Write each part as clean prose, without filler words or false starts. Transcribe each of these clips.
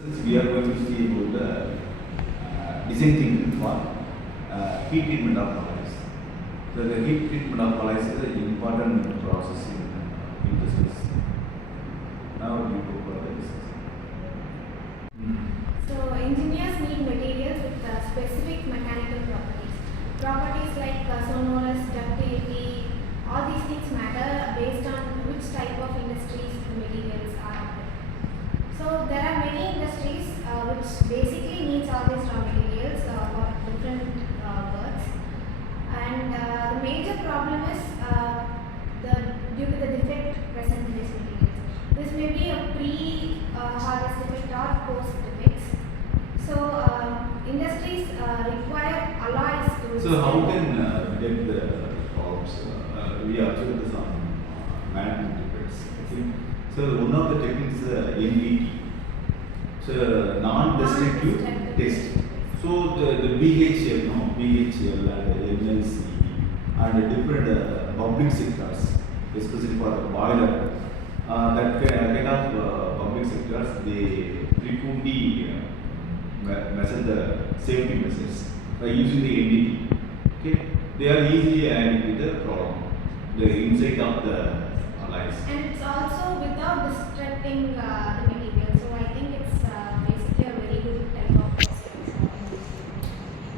Since we are going to see about the design thinking for heat treatment of alloys. So the heat treatment of alloys is an important process in business. Now we go for the discussion. So engineers need materials with specific mechanical properties. Properties like sonorous, ductility, all these things matter based on which type of industries the materials are under. So there are many industries which basically needs all these raw materials for different works, and the major problem is due to the defect present in these materials. This may be a pre-harvest defect or post defects. So industries require alloys to. So how can we get the problems? We observe this on management defects. Okay. So one of the techniques is NDT. So non-destructive test. So the BHL, BHL and MLC and different public sectors, especially for the boiler, that kind of public sectors, they frequently measure the safety measures by using the NDT. Okay, they are easily handling with the problem, the inside of the alloys. And it's also without destructing the material. So I think it's basically a very good type of process.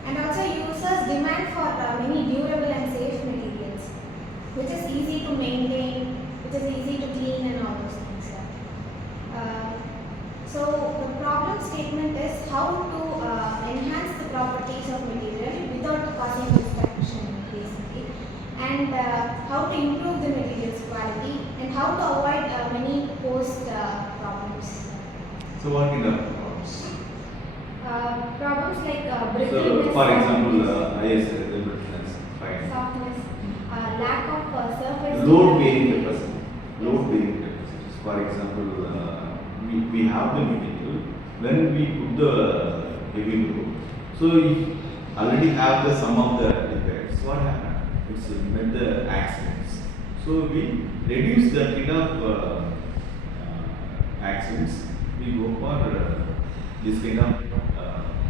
And also users demand for many durable and safe materials, which is easy to maintain, which is easy to clean and all those things. So the problem statement is how to enhance the properties of material without causing destruction basically, and how to improve the material's quality and how to avoid many post problems. So what kind of problems? Problems like So brittleness, for example, brittleness, fine. softness, lack of surface Load bearing capacity. Load bearing capacities. For example, we have the material when we put the heavy load. So if already have the sum of the defects, what happens? It's met the accidents. So we reduce the kind of accidents. We go for this kind of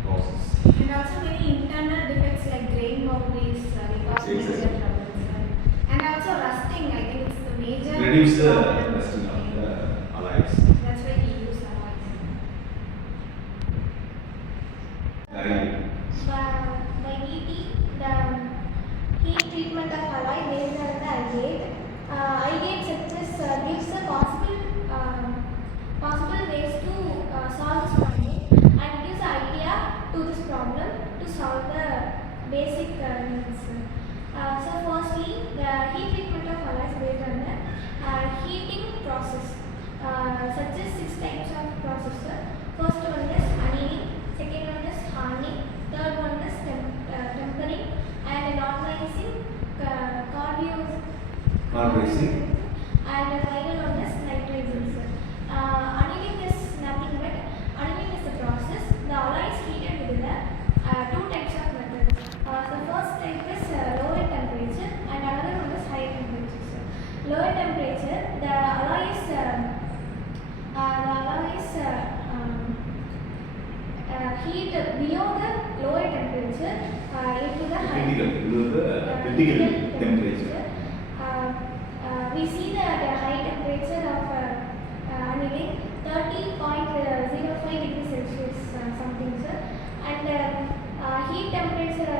process. and also many internal defects like grain boundaries because Exactly. major troubles. And also rusting, I think it's the major Reduce the problem. rusting of the alloys. That's why we use alloys. By heating the heat treatment of alloy based on the igate. Igate success gives a possible ways to solve this problem and gives an idea to this problem to solve the basic needs. So firstly, the heat treatment of alloys based on the heating process. Such as 6 types of process. First one is annealing, second one is hardening, third one is tempering, and normalizing, Carburizing. and the final one is nitrizing. Annealing is nothing but annealing is a process. The alloy is heated with the 2 types of methods. The first type is lower temperature, and another one is higher temperature. Lower temperature, the alloy is heat below the lower temperature into the Critical temperature. We see the high temperature of annealing 30.05 degrees Celsius something, sir, and heat temperature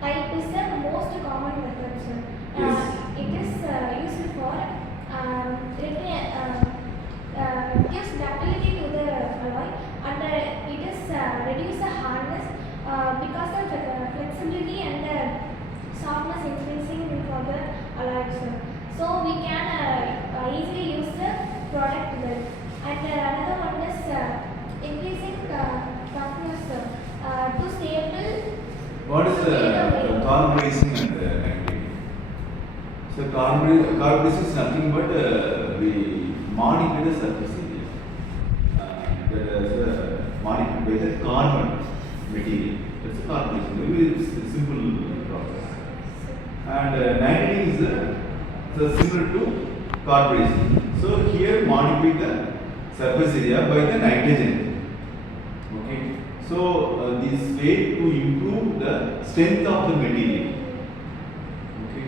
type is the most common method, sir. Yes. It is used for gives ductility to the alloy, and it is reduce the hardness because of the flexibility and the softness increasing for the alloy. So we can easily use the product well. And another one is increasing toughness to stable. What is the carburizing and activity? So carburizing is nothing but we modified the surface area. That is modified by the carbon material. That's a carburizing. Very simple process. And nitriding is similar to carburizing. So here modify the surface area by the nitrogen. Okay. So this way to improve the strength of the material. Okay.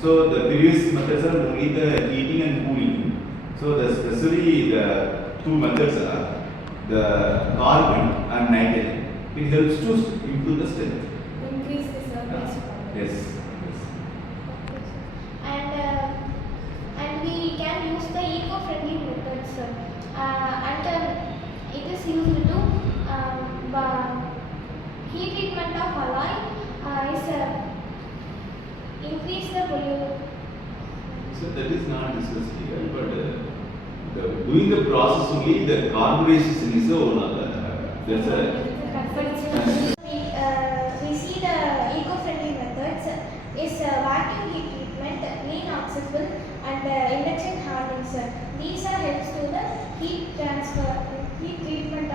So the previous methods are only the heating and cooling. So the especially the two methods are the carbon and nitrogen. It helps to improve the strength. Increase the surface. Yes. And we can use the eco-friendly methods, and it is used to heat treatment of alloy is increase the volume. So that is not discussed here, but doing the process only the carbonization is one of the that's a We see the eco-friendly methods is vacuum heat treatment, lean oxidible, and induction hardening. These are helps to the heat transfer, heat treatment